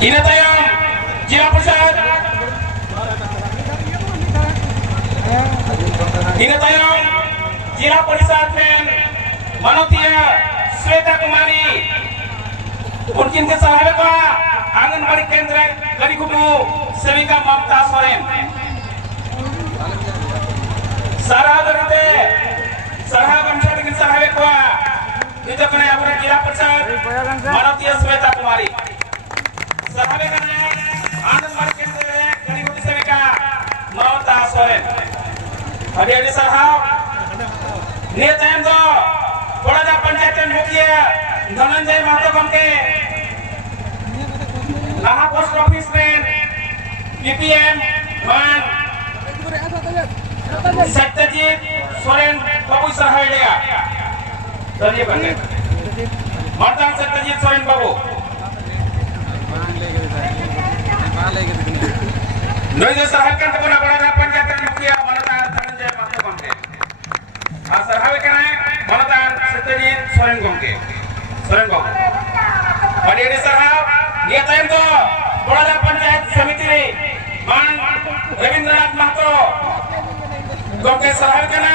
ina tayong Jiwa Persat ina tayong Jiwa Persat dan Manotia Sweta Kumari उनकी सहायक का आंगनबाड़ी केंद्र गरीबू सेविका ममता सोरेन सारादरिते सरहा पंचायत की सहायक का निजो कने अपने जिला प्रसाद मानवतीय श्वेता कुमारी सहायक कने आंगनबाड़ी केंद्र गरीबू सेविका ममता सोरेन हरियाणी सरहा नेतन दो बड़ा पंचायत मुखिया धनंजय महतो गमके लाहा पोस्ट ऑफिस में पीपीएम मान सत्यजीत सोरेन बाबू सहाय देगा चलिए बने मर्दान सत्यजीत सोरेन बाबू नोइज सहाय करते को ना बड़ा पंचायत मुखिया मनतान धनंजय महतो गमके आ सहाय करना है मनतान सत्यजीत सोरेन गमके सोरेन बाबू हरियाणी साहब नियतन तो बड़ा पंचायत समिति रे मान रविंद्रनाथ महतो गमके सहाय करना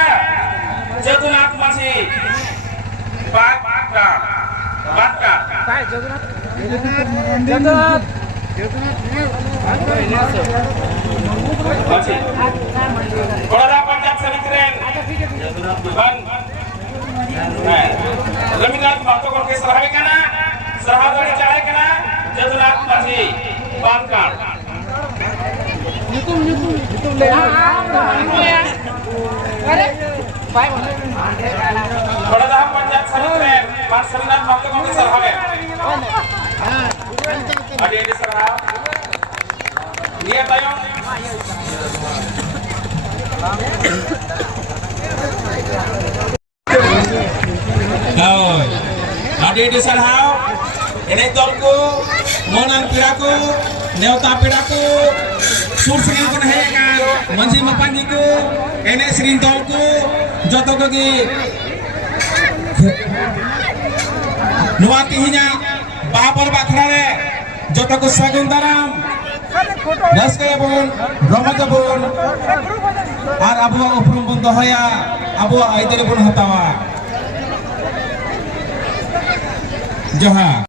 जदुनाथ मासी बात का काय जदुनाथ बड़ा पंचायत समिति रे रविंद्रनाथ महतो गमके सहाय करना सहागड़ी चाहे करना जदुनाथ मासी बात का YouTube ले अरे भाई बड़ा पंचायत समिति में रविंद्रनाथ महतो गमके सहाय अरे ये सहाय ये बताओ Adi di sarhau, ini tolku, monang piraku, neota piraku, sursingan pun hekan, mansi mapandiku, ini sering tolku, joto kaki, nuati hinya, bahapar bakrare, joto ku sagundaram, raskaya pun, ramaja pun, ar abu uprum pun dohaya, abu aidere pun hatawa. Joha